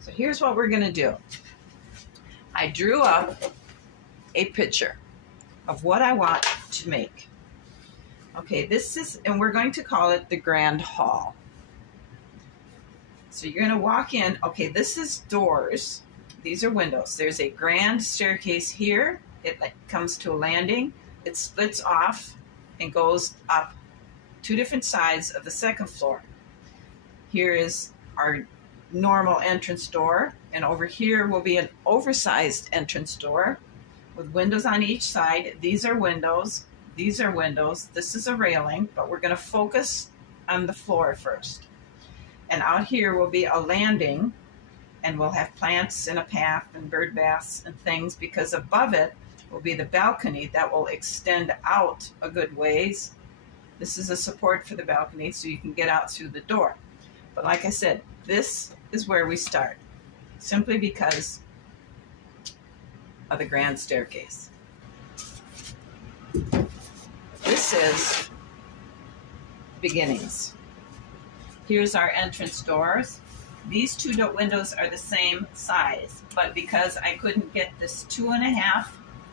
So here's what we're gonna do. I drew up a picture of what I want to make. Okay, this is, and we're going to call it the Grand Hall. So you're gonna walk in, okay, this is doors. These are windows. There's a grand staircase here. It comes to a landing. It splits off and goes up two different sides of the second floor. Here is our normal entrance door, and over here will be an oversized entrance door with windows on each side. These are windows. These are windows. This is a railing, but we're going to focus on the floor first. And out here will be a landing, and we'll have plants and a path and bird baths and things, because above it will be the balcony that will extend out a good ways. This is a support for the balcony so you can get out through the door. But like I said, this is where we start, simply because of the grand staircase. This is beginnings. Here's our entrance doors. These two windows are the same size, but because I couldn't get this 2.5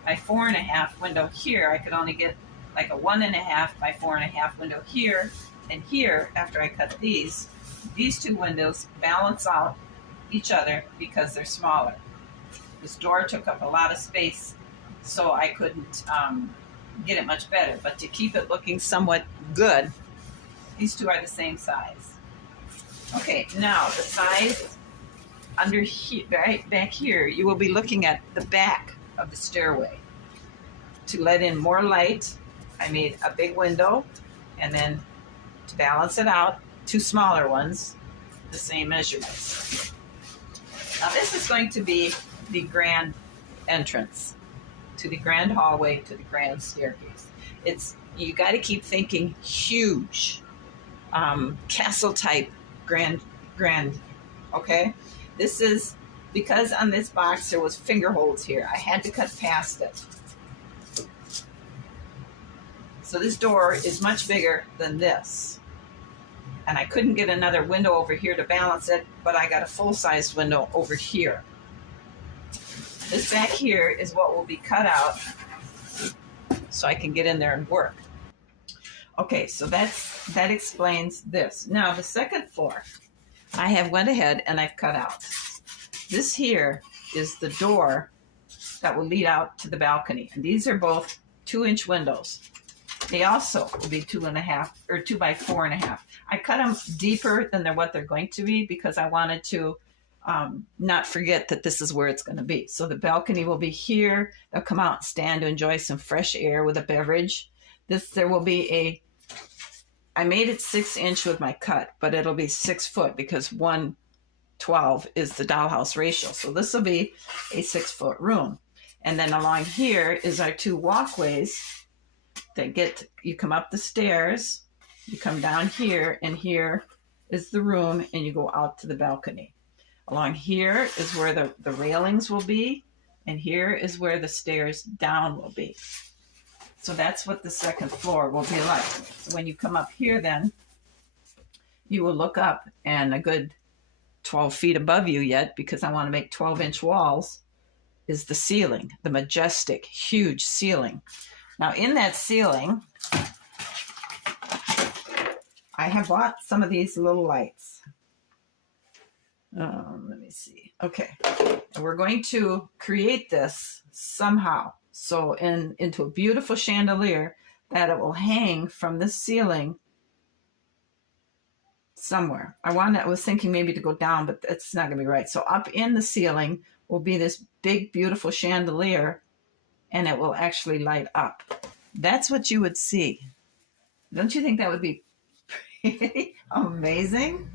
by 4.5 window here, I could only get like a 1.5 by 4.5 window here, and here, after I cut these two windows balance out each other because they're smaller. This door took up a lot of space, so I couldn't get it much better. But to keep it looking somewhat good, these two are the same size. Okay, now the side under here, right back here, you will be looking at the back of the stairway. To let in more light, I made a big window, and then to balance it out, two smaller ones, the same measurements. Now this is going to be the grand entrance to the grand hallway to the grand staircase. You got to keep thinking huge, castle type grand. Okay, this is because on this box there was finger holes here. I had to cut past it. So this door is much bigger than this. And I couldn't get another window over here to balance it, but I got a full-sized window over here. This back here is what will be cut out so I can get in there and work. Okay, so that explains this. Now the second floor, I have went ahead and I've cut out. This here is the door that will lead out to the balcony. And these are both 2-inch windows. They also will be 2.5 or 2 by 4.5. I cut them deeper than what they're going to be because I wanted to not forget that this is where it's going to be. So the balcony will be here. They'll come out and stand to enjoy some fresh air with a beverage. There will be I made it 6-inch with my cut, but it'll be 6 foot because 1:12 is the dollhouse ratio. So this will be a 6-foot room. And then along here is our 2 walkways that you come up the stairs, you come down here, and here is the room, and you go out to the balcony. Along here is where the railings will be, and here is where the stairs down will be. So that's what the second floor will be like. So when you come up here then, you will look up, and a good 12 feet above you yet, because I want to make 12-inch walls, is the ceiling, the majestic, huge ceiling. Now in that ceiling, I have bought some of these little lights. Let me see. Okay, and we're going to create this somehow. So into a beautiful chandelier that it will hang from the ceiling somewhere. I was thinking maybe to go down, but it's not gonna be right. So up in the ceiling will be this big, beautiful chandelier, and it will actually light up. That's what you would see. Don't you think that would be pretty amazing?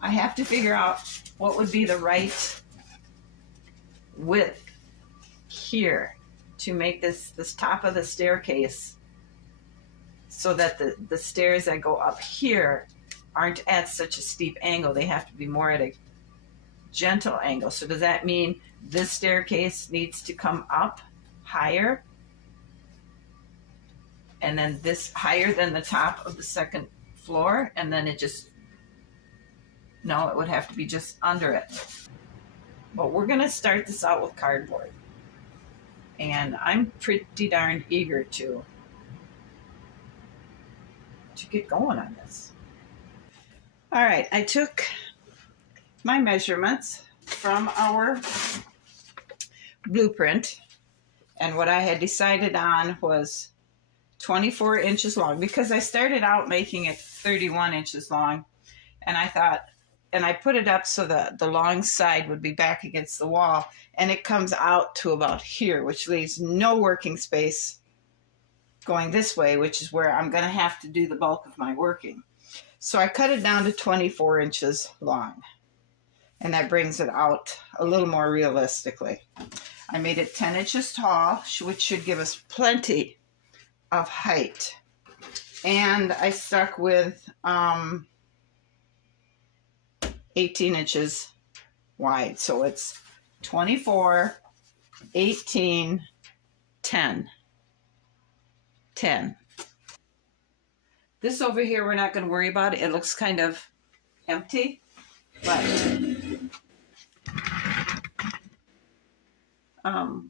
I have to figure out what would be the right width here to make this top of the staircase so that the stairs that go up here aren't at such a steep angle. They have to be more at a gentle angle. So does that mean this staircase needs to come up higher? And then this higher than the top of the second floor, and then it just No, it would have to be just under it. But we're going to start this out with cardboard. And I'm pretty darn eager to get going on this. All right, I took my measurements from our blueprint, and what I had decided on was 24 inches long, because I started out making it 31 inches long, and I thought, and I put it up so that the long side would be back against the wall, and it comes out to about here, which leaves no working space going this way, which is where I'm going to have to do the bulk of my working. So I cut it down to 24 inches long, and that brings it out a little more realistically. I made it 10 inches tall, which should give us plenty of height. And I stuck with 18 inches wide. So it's 24, 18, 10. 10. This over here, we're not going to worry about it. It looks kind of empty, but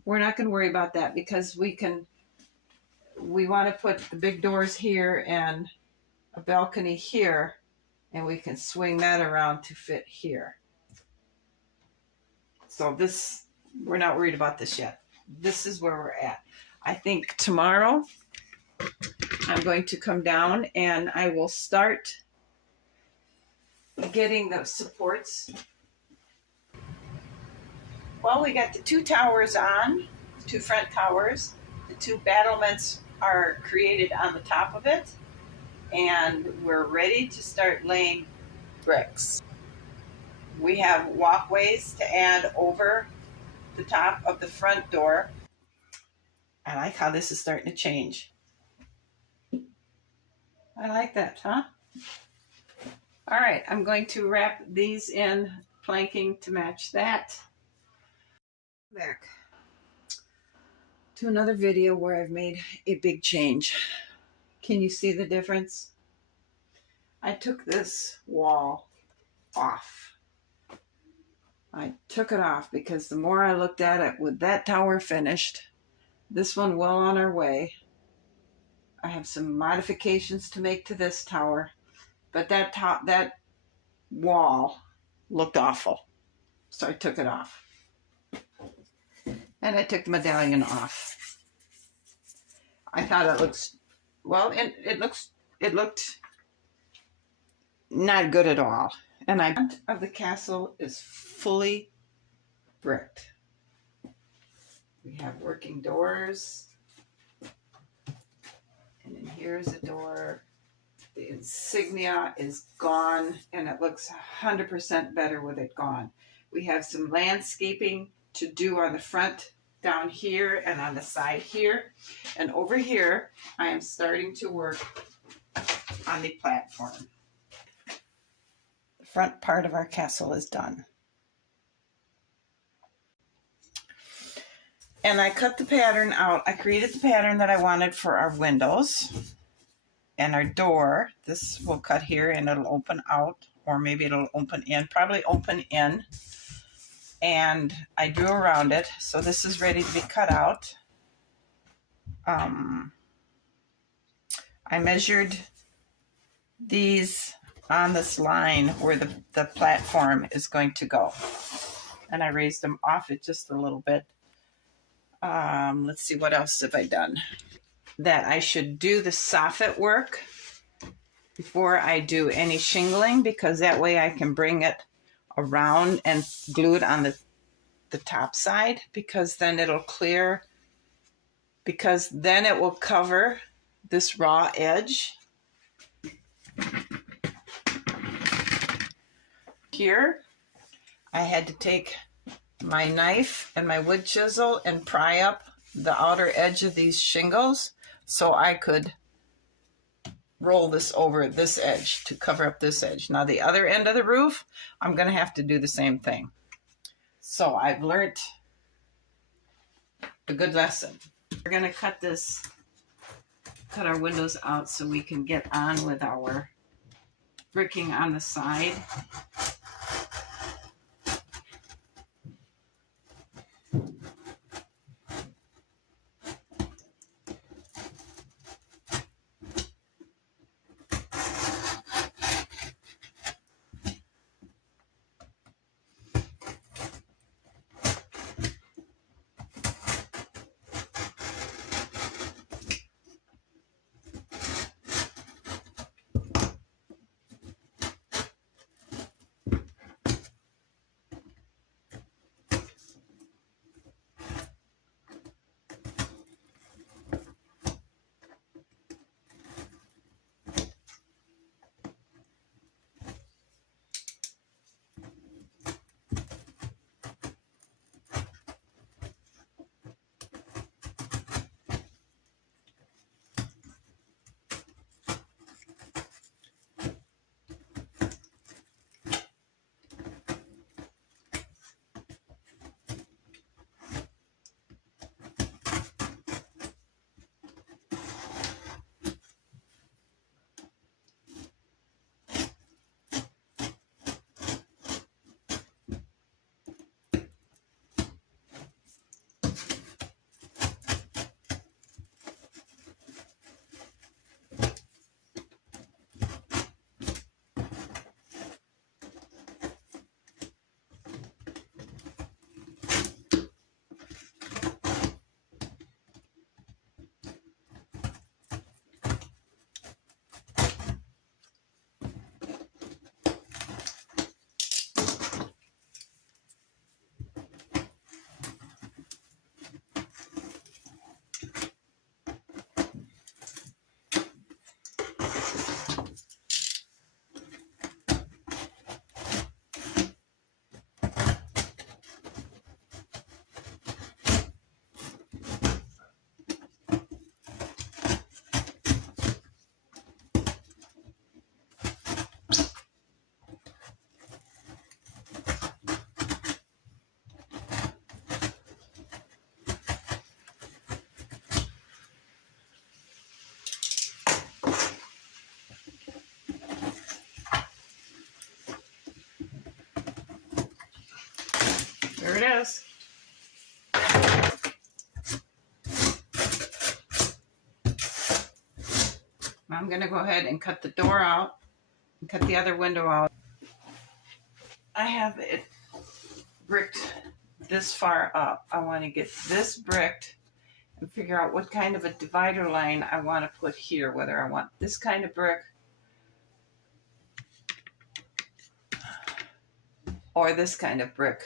we're not going to worry about that, because we want to put the big doors here and a balcony here, and we can swing that around to fit here. So this, we're not worried about this yet. This is where we're at. I think tomorrow I'm going to come down and I will start getting the supports. Well, we got the two towers on, two front towers. The two battlements are created on the top of it, and we're ready to start laying bricks. We have walkways to add over the top of the front door. I like how this is starting to change. I like that, huh? All right, I'm going to wrap these in planking to match that. Back to another video where I've made a big change. Can you see the difference? I took this wall off. I took it off because the more I looked at it, with that tower finished, this one well on our way, I have some modifications to make to this tower, but that wall looked awful, so I took it off. And I took the medallion off. I thought it looks, well, it looked not good at all. And the front of the castle is fully bricked. We have working doors. And then here's a door. The insignia is gone, and it looks 100% better with it gone. We have some landscaping to do on the front down here and on the side here. And over here, I am starting to work on the platform. The front part of our castle is done. And I cut the pattern out. I created the pattern that I wanted for our windows and our door. This will cut here and it'll open out, or maybe it'll open in, probably open in. And I drew around it, so this is ready to be cut out. I measured these on this line where the platform is going to go, and I raised them off it just a little bit. Let's see, what else have I done? That I should do the soffit work before I do any shingling, because that way I can bring it around and glue it on the top side, because then it'll clear, because then it will cover this raw edge here. I had to take my knife and my wood chisel and pry up the outer edge of these shingles so I could roll this over this edge to cover up this edge. Now the other end of the roof, I'm going to have to do the same thing. So I've learned a good lesson. We're going to cut our windows out so we can get on with our bricking on the side. Here it is. I'm going to go ahead and cut the door out and cut the other window out. I have it bricked this far up. I want to get this bricked and figure out what kind of a divider line I want to put here, whether I want this kind of brick or this kind of brick.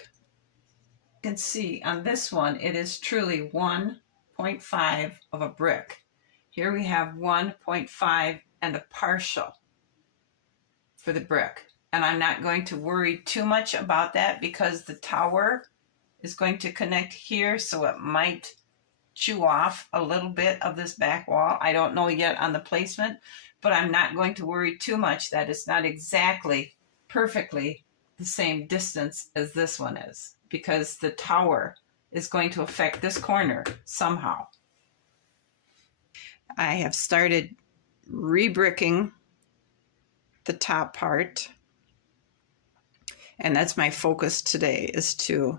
You can see on this one, it is truly 1.5 of a brick. Here we have 1.5 and a partial for the brick. And I'm not going to worry too much about that because the tower is going to connect here, so it might chew off a little bit of this back wall. I don't know yet on the placement, but I'm not going to worry too much that it's not exactly perfectly the same distance as this one is, because the tower is going to affect this corner somehow. I have started re-bricking the top part, and that's my focus today, is to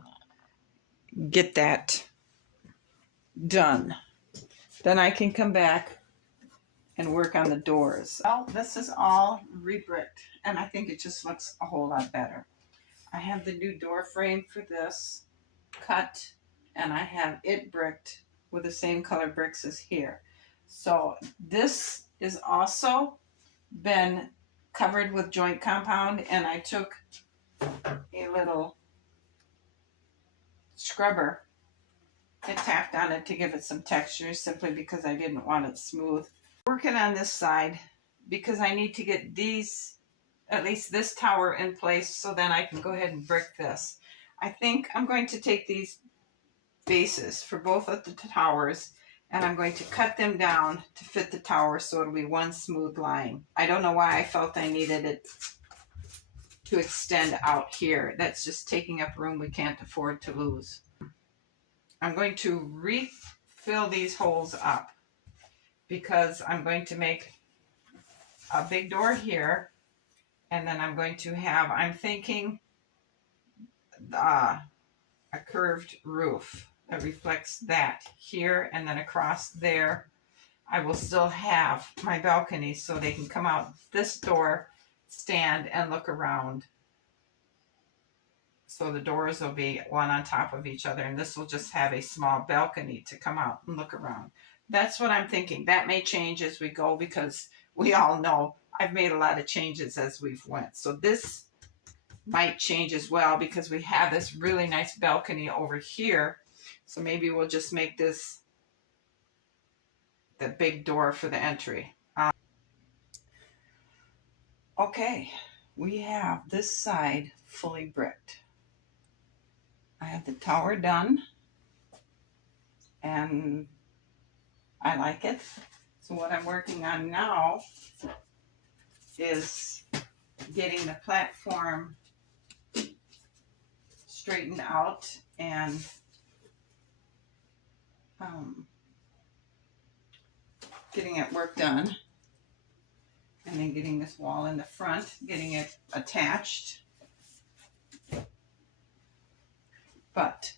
get that done. Then I can come back and work on the doors. Well, this is all re-bricked, and I think it just looks a whole lot better. I have the new door frame for this cut, and I have it bricked with the same color bricks as here. So this is also been covered with joint compound, and I took a little scrubber and tapped on it to give it some texture, simply because I didn't want it smooth. Working on this side because I need to get these, at least this tower, in place, so then I can go ahead and brick this. I think I'm going to take these bases for both of the towers, and I'm going to cut them down to fit the tower so it'll be one smooth line. I don't know why I felt I needed it to extend out here. That's just taking up room we can't afford to lose. I'm going to refill these holes up because I'm going to make a big door here, and then I'm going to have, I'm thinking, a curved roof that reflects that here, and then across there I will still have my balcony so they can come out this door, stand, and look around. So the doors will be one on top of each other, and this will just have a small balcony to come out and look around. That's what I'm thinking. That may change as we go, because we all know I've made a lot of changes as we've went. So this might change as well, because we have this really nice balcony over here. So maybe we'll just make this the big door for the entry. Okay, we have this side fully bricked. I have the tower done, and I like it. So what I'm working on now is getting the platform straightened out and getting it work done, and then getting this wall in the front, getting it attached. But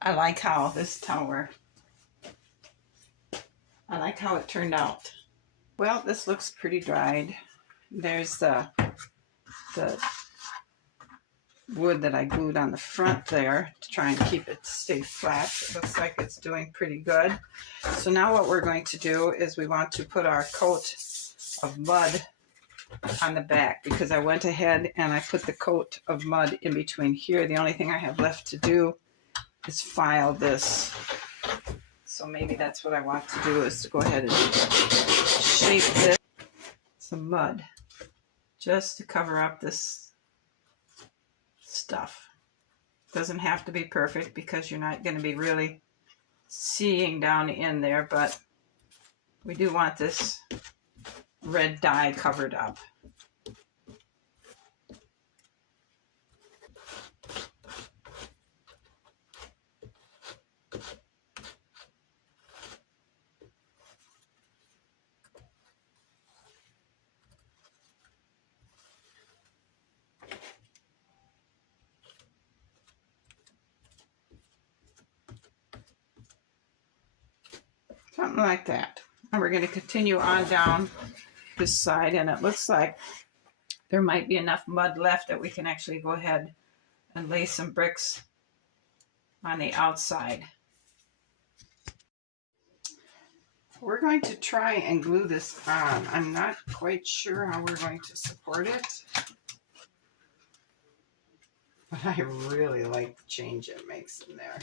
I like how this tower, I like how it turned out. Well, this looks pretty dried. There's the wood that I glued on the front there to try and keep it stay flat. It looks like it's doing pretty good. So now what we're going to do is we want to put our coat of mud on the back, because I went ahead and I put the coat of mud in between here. The only thing I have left to do is file this. So maybe that's what I want to do, is to go ahead and shape this some mud just to cover up this stuff. Doesn't have to be perfect, because you're not going to be really seeing down in there, but we do want this red dye covered up. Something like that. And we're going to continue on down this side, and it looks like there might be enough mud left that we can actually go ahead and lay some bricks on the outside. We're going to try and glue this on. I'm not quite sure how we're going to support it, but I really like the change it makes in there.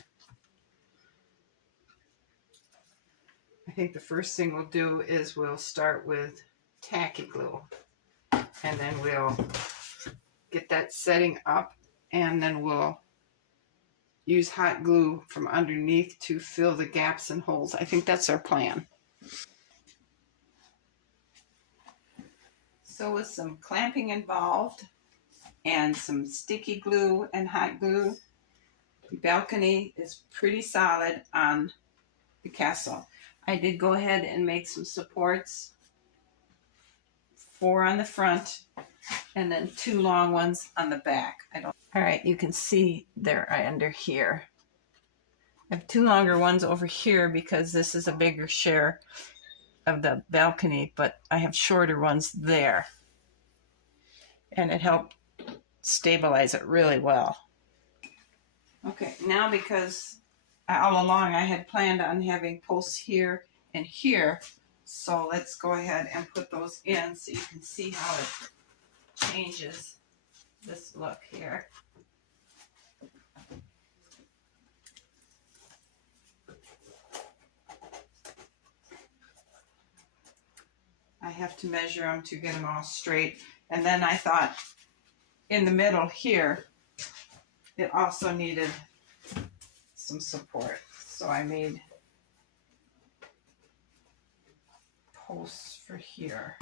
I think the first thing we'll do is we'll start with tacky glue, and then we'll get that setting up, and then we'll use hot glue from underneath to fill the gaps and holes. I think that's our plan. So with some clamping involved and some sticky glue and hot glue, the balcony is pretty solid on the castle. I did go ahead and make some supports, 4 on the front and then 2 long ones on the back. All right, you can see they're under here. I have 2 longer ones over here because this is a bigger share of the balcony, but I have shorter ones there. And it helped stabilize it really well. Okay, now because all along I had planned on having posts here and here, so let's go ahead and put those in so you can see how it changes this look here. I have to measure them to get them all straight. And then I thought in the middle here, it also needed some support. So I made posts for here.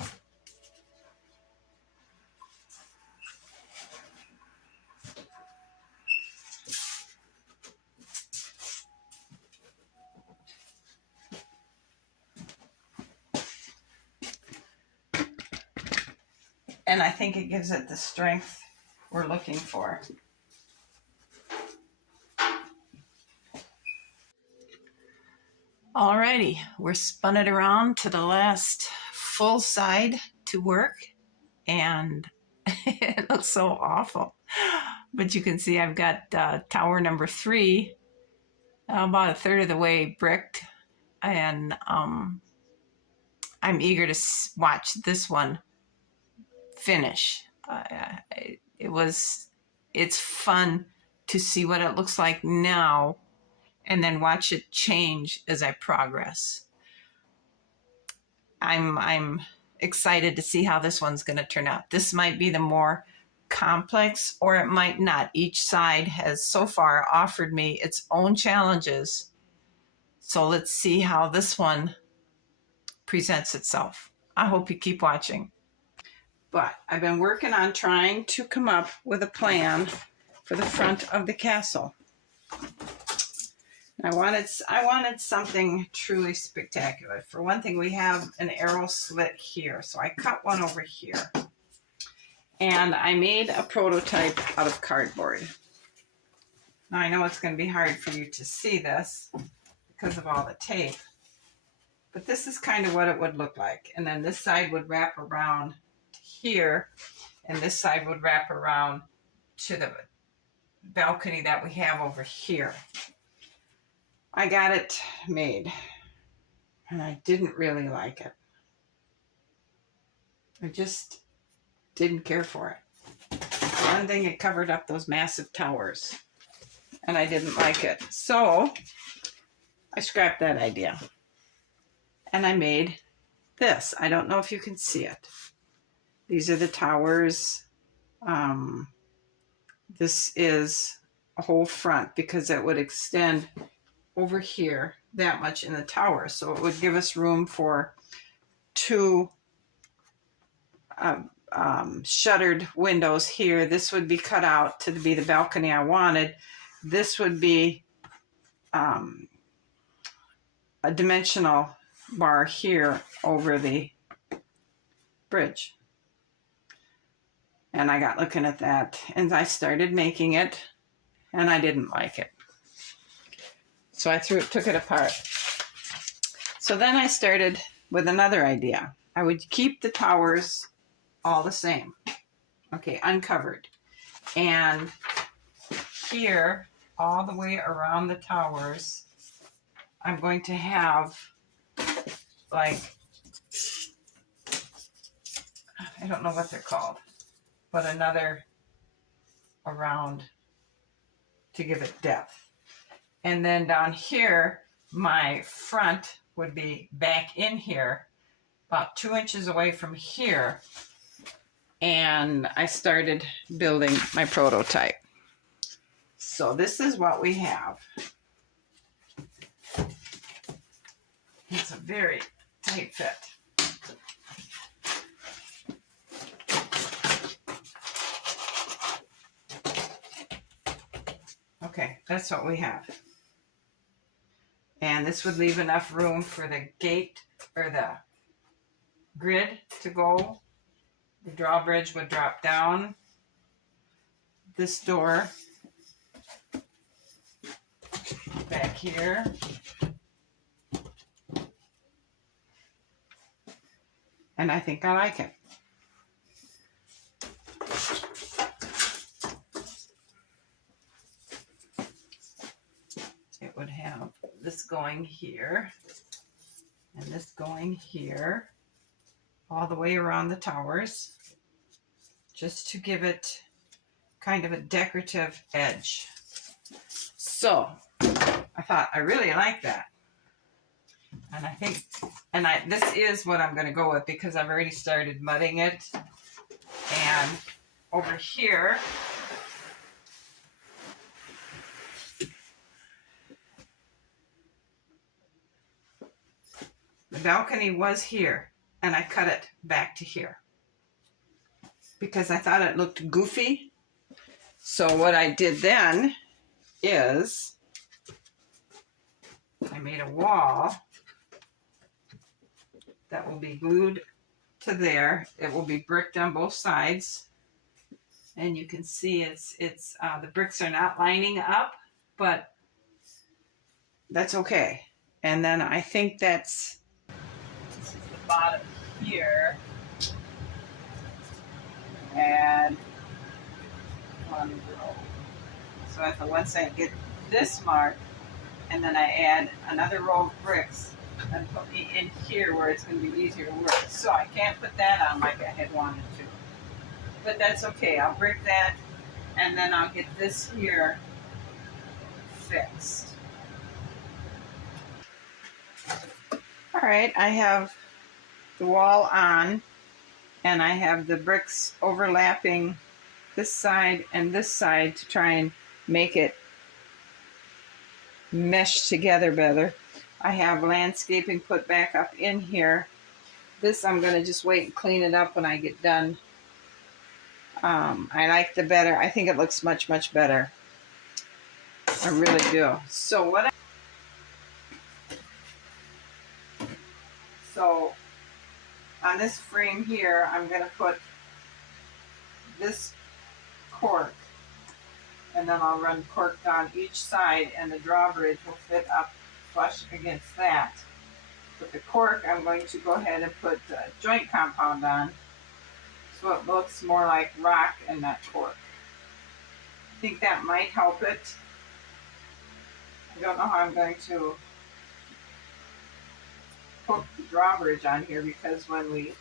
And I think it gives it the strength we're looking for. Alrighty, we're spun it around to the last full side to work, and it looks so awful. But you can see I've got tower number 3 about 1/3 of the way bricked, and I'm eager to watch this one finish. It's fun to see what it looks like now and then watch it change as I progress. I'm excited to see how this one's going to turn out. This might be the more complex, or it might not. Each side has so far offered me its own challenges. So let's see how this one presents itself. I hope you keep watching. But I've been working on trying to come up with a plan for the front of the castle. I wanted something truly spectacular. For one thing, we have an arrow slit here, so I cut one over here. And I made a prototype out of cardboard. Now I know it's going to be hard for you to see this because of all the tape, but this is kind of what it would look like. And then this side would wrap around here, and this side would wrap around to the balcony that we have over here. I got it made, and I didn't really like it. I just didn't care for it. One thing, it covered up those massive towers, and I didn't like it. So I scrapped that idea, and I made this. I don't know if you can see it. These are the towers. This is a whole front because it would extend over here that much in the tower. So it would give us room for 2 shuttered windows here. This would be cut out to be the balcony I wanted. This would be a dimensional bar here over the bridge. And I got looking at that, and I started making it, and I didn't like it. So I took it apart. So then I started with another idea. I would keep the towers all the same. Okay, uncovered. And here, all the way around the towers, I'm going to have like, I don't know what they're called, but another around to give it depth. And then down here, my front would be back in here, about 2 inches away from here. And I started building my prototype. So this is what we have. It's a very tight fit. Okay, that's what we have. And this would leave enough room for the gate or the grid to go. The drawbridge would drop down. This door back here. And I think I like it. It would have this going here and this going here all the way around the towers, just to give it kind of a decorative edge. So I thought I really like that. And I think, this is what I'm going to go with because I've already started mudding it. And over here, the balcony was here, and I cut it back to here because I thought it looked goofy. So what I did then is I made a wall that will be glued to there. It will be bricked on both sides, and you can see it's the bricks are not lining up, but that's okay. And then I think this is the bottom here, and one row. So I thought once I get this mark, and then I add another row of bricks and put me in here where it's going to be easier to work. So I can't put that on like I had wanted to. But that's okay. I'll brick that, and then I'll get this here fixed. All right, I have the wall on, and I have the bricks overlapping this side and this side to try and make it mesh together better. I have landscaping put back up in here. This I'm going to just wait and clean it up when I get done. I like the better. I think it looks much, much better. I really do. So on this frame here, I'm going to put this cork, and then I'll run cork down each side, and the drawbridge will fit up flush against that. With the cork, I'm going to go ahead and put joint compound on, so it looks more like rock and not cork. I think that might help it. I don't know how I'm going to hook the drawbridge on here, because when we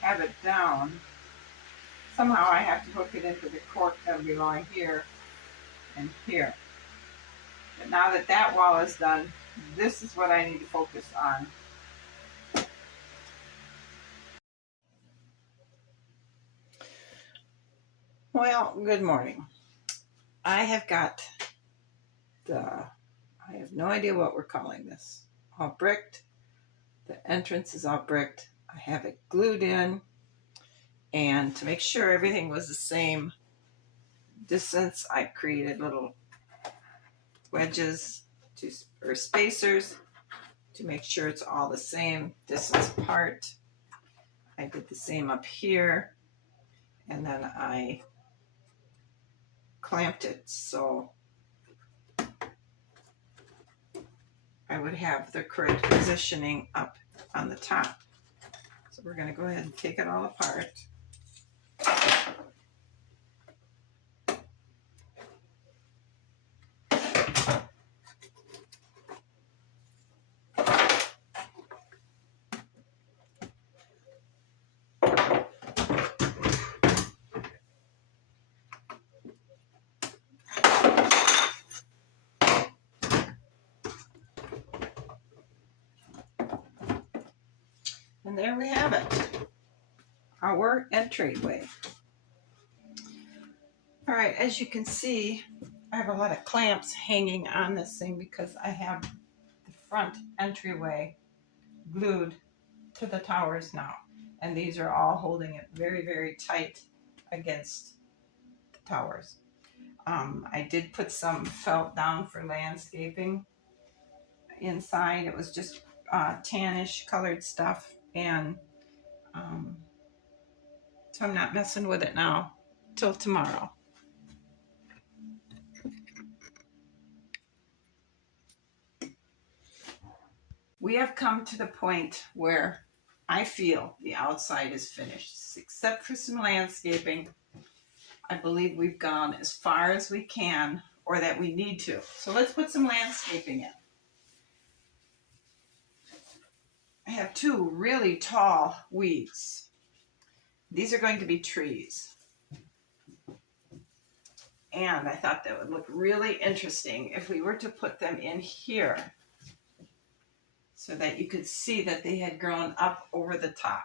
have it down, somehow I have to hook it into the cork that'll be lying here and here. But now that that wall is done, this is what I need to focus on. Well, good morning. I have no idea what we're calling this. All bricked. The entrance is all bricked. I have it glued in, and to make sure everything was the same distance, I created little wedges or spacers to make sure it's all the same distance apart. I did the same up here, and then I clamped it so I would have the correct positioning up on the top. So we're going to go ahead and take it all apart. And there we have it, our entryway. All right, as you can see, I have a lot of clamps hanging on this thing because I have the front entryway glued to the towers now. And these are all holding it very, very tight against the towers. I did put some felt down for landscaping inside. It was just tannish colored stuff, and so I'm not messing with it now till tomorrow. We have come to the point where I feel the outside is finished, except for some landscaping. I believe we've gone as far as we can, or that we need to. So let's put some landscaping in. I have two really tall weeds. These are going to be trees. And I thought that would look really interesting if we were to put them in here so that you could see that they had grown up over the top.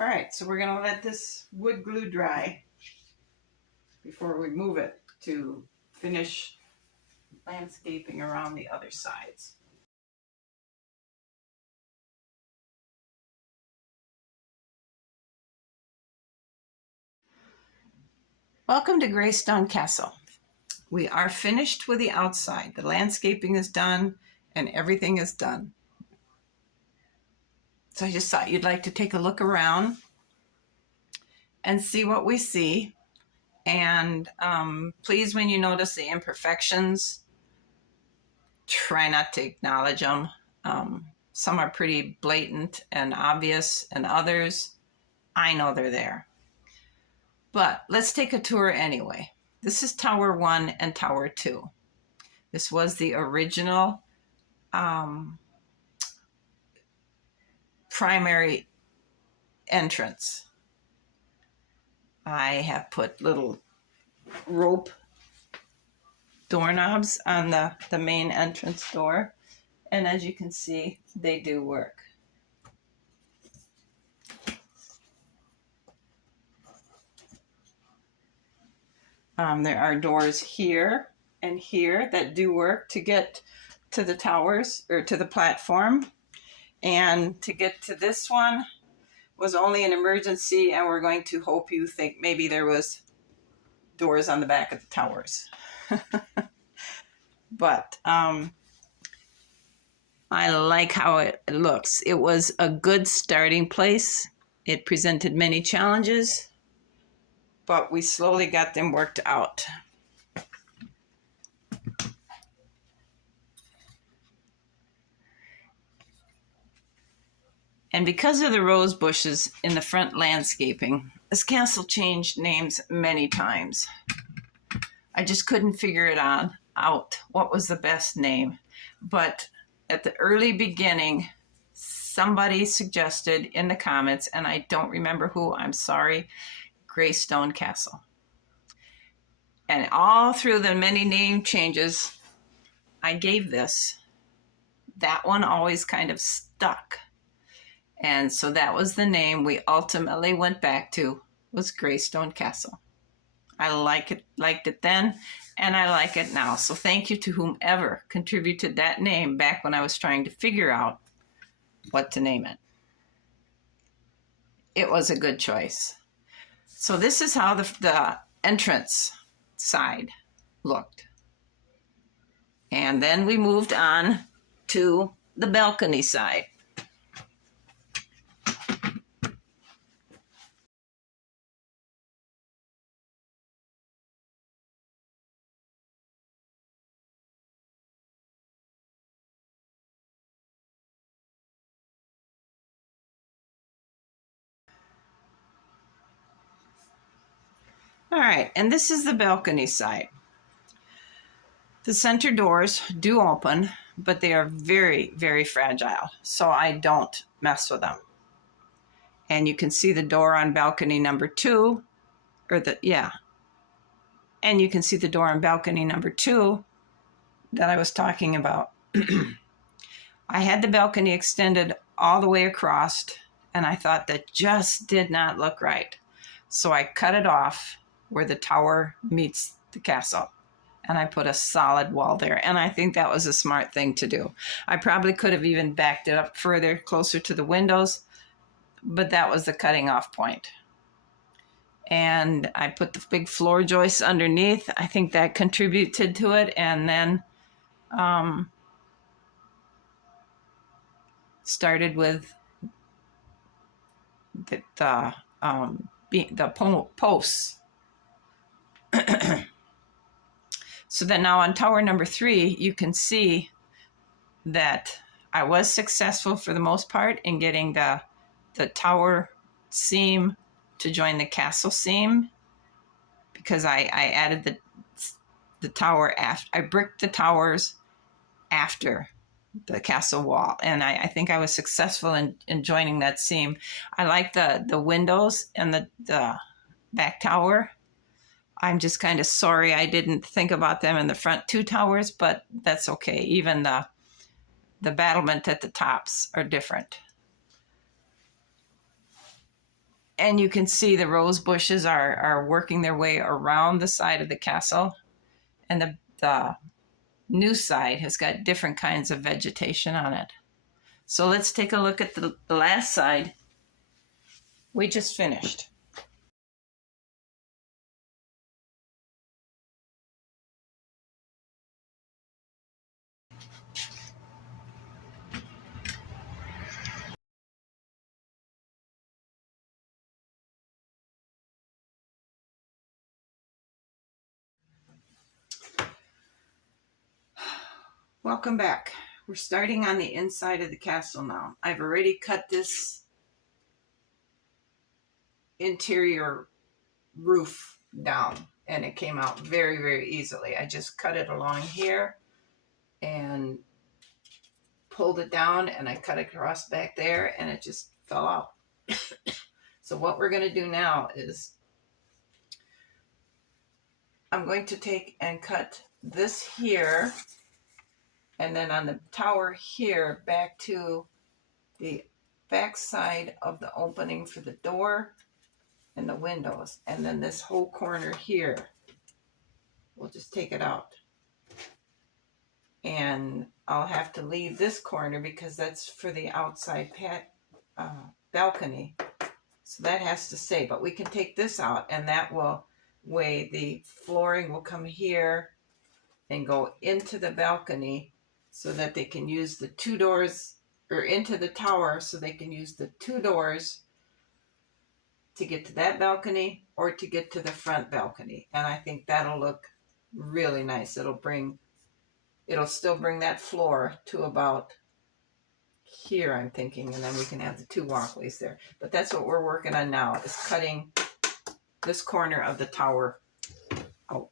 All right, so we're going to let this wood glue dry before we move it to finish landscaping around the other sides. Welcome to Greystone Castle. We are finished with the outside. The landscaping is done and everything is done. So I just thought you'd like to take a look around and see what we see. And please, when you notice the imperfections, try not to acknowledge them. Some are pretty blatant and obvious, and others, I know they're there. But let's take a tour anyway. This is Tower 1 and Tower 2. This was the original primary entrance. I have put little rope doorknobs on the main entrance door, and as you can see, they do work. There are doors here and here that do work to get to the towers or to the platform. And to get to this one was only an emergency, and we're going to hope you think maybe there was doors on the back of the towers. But I like how it looks. It was a good starting place. It presented many challenges, but we slowly got them worked out. And because of the rose bushes in the front landscaping, this castle changed names many times. I just couldn't figure it out what was the best name. But at the early beginning, somebody suggested in the comments, and I don't remember who, I'm sorry, Greystone Castle. And all through the many name changes I gave this, that one always kind of stuck. And so that was the name we ultimately went back to, was Greystone Castle. I liked it then, and I like it now. So thank you to whomever contributed that name back when I was trying to figure out what to name it. It was a good choice. So this is how the entrance side looked. And then we moved on to the balcony side. All right, and this is the balcony side. The center doors do open, but they are very, very fragile, so I don't mess with them. And you can see the door on balcony number 2, and you can see the door on balcony number 2 that I was talking about. I had the balcony extended all the way across, and I thought that just did not look right. So I cut it off where the tower meets the castle, and I put a solid wall there. And I think that was a smart thing to do. I probably could have even backed it up further, closer to the windows, but that was the cutting off point. And I put the big floor joists underneath. I think that contributed to it. And then started with the posts. So then now on tower number 3, you can see that I was successful for the most part in getting the tower seam to join the castle seam, because I added the tower after. I bricked the towers after the castle wall, and I think I was successful in joining that seam. I like the windows and the back tower. I'm just kind of sorry I didn't think about them in the front 2 towers, but that's okay. Even the battlement at the tops are different. And you can see the rose bushes are working their way around the side of the castle. And the new side has got different kinds of vegetation on it. So let's take a look at the last side we just finished. Welcome back. We're starting on the inside of the castle now. I've already cut this interior roof down, and it came out very, very easily. I just cut it along here and pulled it down, and I cut it across back there, and it just fell out. So what we're going to do now is I'm going to take and cut this here, and then on the tower here, back to the back side of the opening for the door and the windows. And then this whole corner here, we'll just take it out. And I'll have to leave this corner because that's for the outside balcony. So that has to stay, but we can take this out, and that will way the flooring will come here and go into the balcony, so that they can use the 2 doors, or into the tower, so they can use the 2 doors to get to that balcony or to get to the front balcony. And I think that'll look really nice. It'll still bring that floor to about here, I'm thinking, and then we can have the 2 walkways there. But that's what we're working on now, is cutting this corner of the tower out.